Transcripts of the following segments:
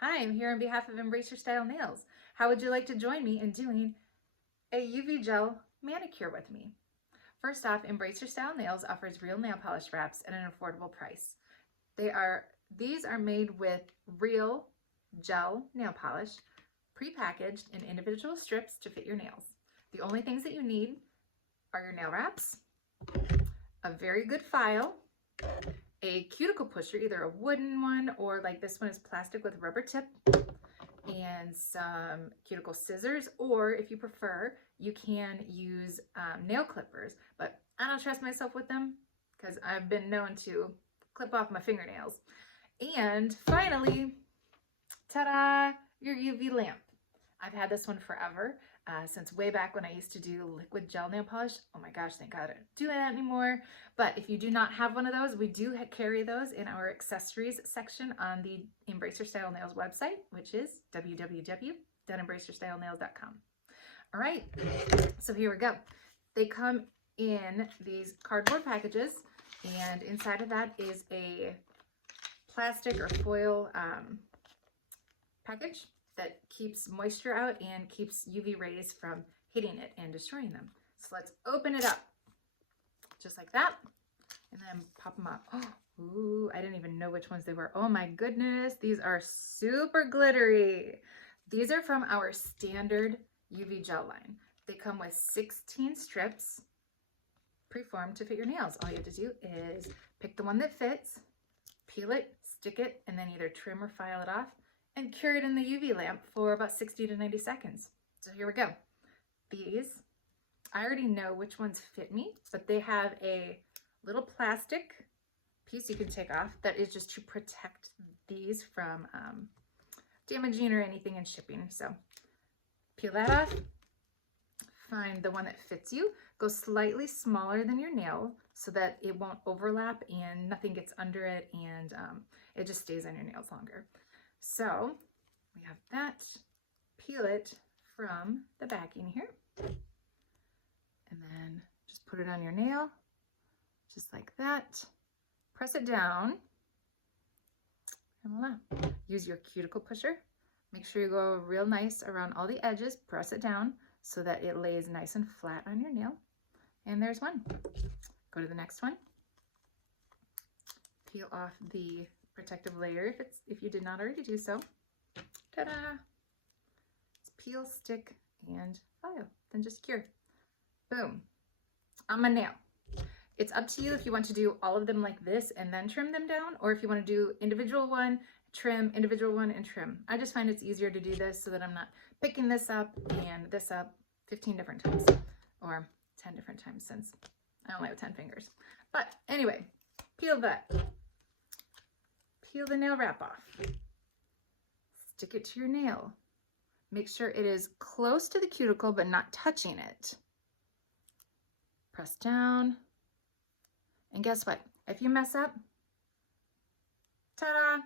Hi, I'm here on behalf of Embrace Your Style Nails. How would you like to join me in doing a UV gel manicure with me? First off, Embrace Your Style Nails offers real nail polish wraps at an affordable price. These are made with real gel nail polish, pre-packaged in individual strips to fit your nails. The only things that you need are your nail wraps, a very good file, a cuticle pusher, either a wooden one or like this one is plastic with a rubber tip, and some cuticle scissors, or if you prefer, you can use nail clippers, but I don't trust myself with them because I've been known to clip off my fingernails. And finally, ta-da, your UV lamp. I've had this one forever, since way back when I used to do liquid gel nail polish. Oh my gosh, thank God I don't do that anymore. But if you do not have one of those, we do carry those in our accessories section on the Embrace Your Style Nails website, which is www.embraceyourstylenails.com. All right, so here we go. They come in these cardboard packages, and inside of that is a plastic or foil package that keeps moisture out and keeps UV rays from hitting it and destroying them. So let's open it up just like that and then pop them out. Oh, ooh, I didn't even know which ones they were. Oh my goodness, these are super glittery. These are from our standard UV gel line. They come with 16 strips preformed to fit your nails. All you have to do is pick the one that fits, peel it, stick it, and then either trim or file it off and cure it in the UV lamp for about 60 to 90 seconds. So here we go. These, I already know which ones fit me, but they have a little plastic piece you can take off that is just to protect these from damaging or anything in shipping. So peel that off, find the one that fits you, go slightly smaller than your nail so that it won't overlap and nothing gets under it, and it just stays on your nails longer. So we have that, peel it from the backing here, and then just put it on your nail, just like that. Press it down, and voila. Use your cuticle pusher. Make sure you go real nice around all the edges, press it down so that it lays nice and flat on your nail. And there's one. Go to the next one. Peel off the protective layer if you did not already do so. Ta-da! It's peel, stick, and file. Then just cure. Boom. On my nail. It's up to you if you want to do all of them like this and then trim them down, or if you want to do individual one, trim, individual one, and trim. I just find it's easier to do this so that I'm not picking this up and this up 15 different times, or 10 different times since I only have 10 fingers. But anyway, peel that. Peel the nail wrap off. Stick it to your nail. Make sure it is close to the cuticle but not touching it. Press down. And guess what? If you mess up, ta-da!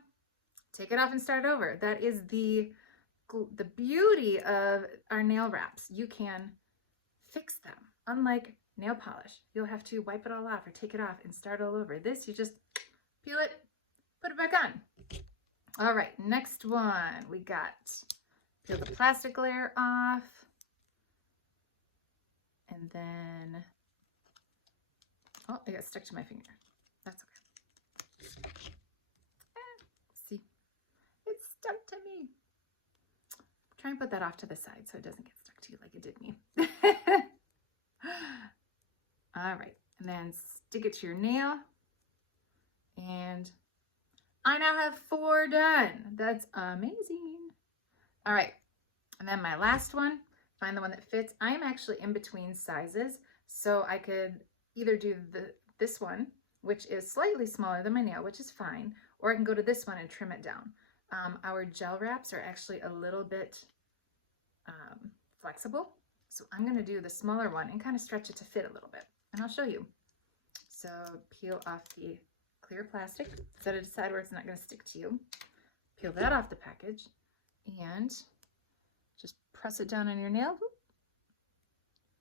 Take it off and start over. That is the beauty of our nail wraps. You can fix them. Unlike nail polish, you'll have to wipe it all off or take it off and start all over. This, you just peel it, put it back on. All right, next one. We got peel the plastic layer off. And then, oh, it got stuck to my finger. That's okay. See, it's stuck to me. Try and put that off to the side so it doesn't get stuck to you like it did me. All right, and then stick it to your nail. And I now have 4 done. That's amazing. All right, and then my last one, find the one that fits. I am actually in between sizes, so I could either do this one, which is slightly smaller than my nail, which is fine, or I can go to this one and trim it down. Our gel wraps are actually a little bit flexible, so I'm going to do the smaller one and kind of stretch it to fit a little bit, and I'll show you. So peel off the clear plastic, set it aside where it's not going to stick to you. Peel that off the package and just press it down on your nail.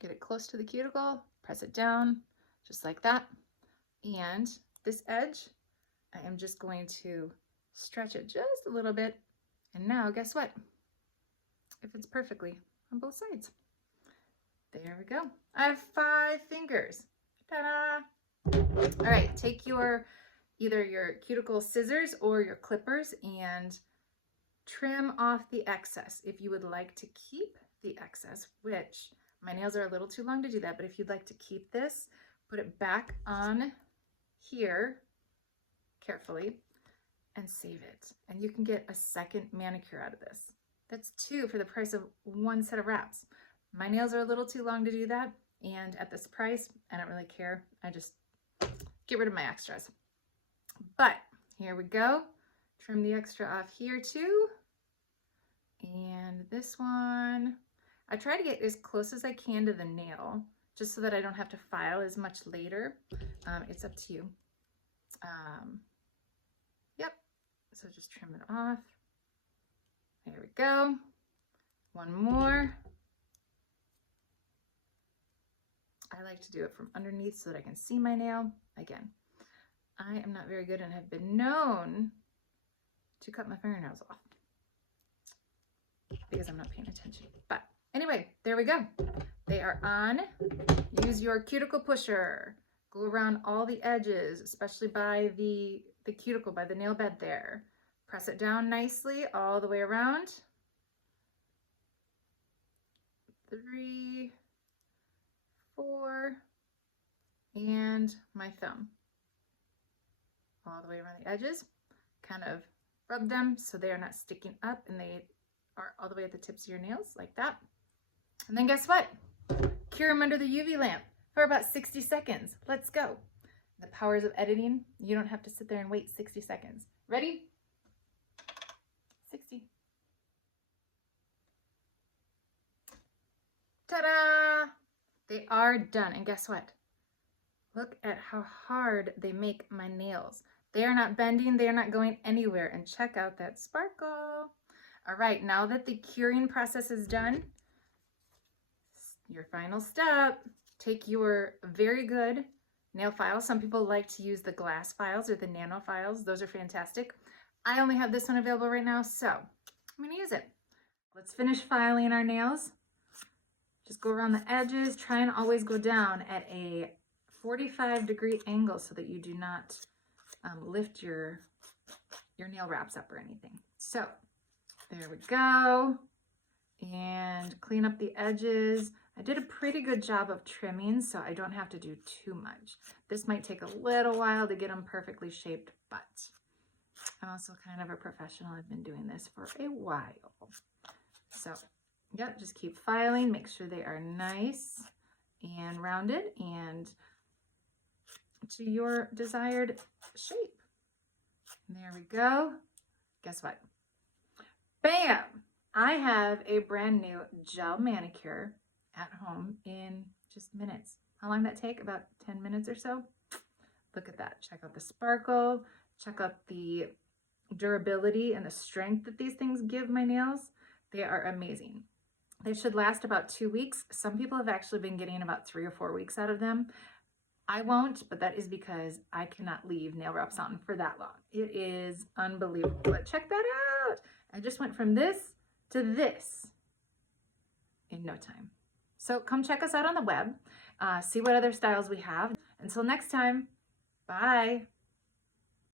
Get it close to the cuticle, press it down just like that. And this edge, I am just going to stretch it just a little bit And now guess what? It fits perfectly on both sides. There we go. I have 5 fingers. Ta-da! All right, take either your cuticle scissors or your clippers and trim off the excess. If you would like to keep the excess, which my nails are a little too long to do that, but if you'd like to keep this, put it back on here carefully and save it. And you can get a second manicure out of this. That's 2 for the price of 1 set of wraps. My nails are a little too long to do that, and at this price, I don't really care. I just get rid of my extras. But here we go. Trim the extra off here too. And this one, I try to get as close as I can to the nail, just so that I don't have to file as much later. It's up to you. Yep, so just trim it off. There we go. One more. I like to do it from underneath so that I can see my nail. Again, I am not very good and have been known to cut my fingernails off because I'm not paying attention. But anyway, there we go. They are on. Use your cuticle pusher. Go around all the edges, especially by the cuticle, by the nail bed there. Press it down nicely all the way around. 3, 4, and my thumb. All the way around the edges. Kind of rub them so they are not sticking up and they are all the way at the tips of your nails like that. And then guess what? Cure them under the UV lamp for about 60 seconds. Let's go. The powers of editing. You don't have to sit there and wait 60 seconds. Ready? 60. Ta-da! They are done. And guess what? Look at how hard they make my nails. They are not bending. They are not going anywhere. And check out that sparkle. All right, now that the curing process is done, your final step, take your very good nail files. Some people like to use the glass files or the nano files. Those are fantastic. I only have this one available right now, so I'm gonna use it. Let's finish filing our nails. Just go around the edges. Try and always go down at a 45-degree angle so that you do not lift your nail wraps up or anything. So there we go. And clean up the edges. I did a pretty good job of trimming, so I don't have to do too much. This might take a little while to get them perfectly shaped, but I'm also kind of a professional. I've been doing this for a while. So, yeah, just keep filing. Make sure they are nice and rounded and to your desired shape. There we go. Guess what? Bam! I have a brand new gel manicure at home in just minutes. How long did that take? About 10 minutes or so. Look at that. Check out the sparkle. Check out the durability and the strength that these things give my nails. They are amazing. They should last about 2 weeks. Some people have actually been getting about 3 or 4 weeks out of them. I won't, but that is because I cannot leave nail wraps on for that long. It is unbelievable. But check that out. I just went from this to this in no time. So come check us out on the web, see what other styles we have. Until next time, bye.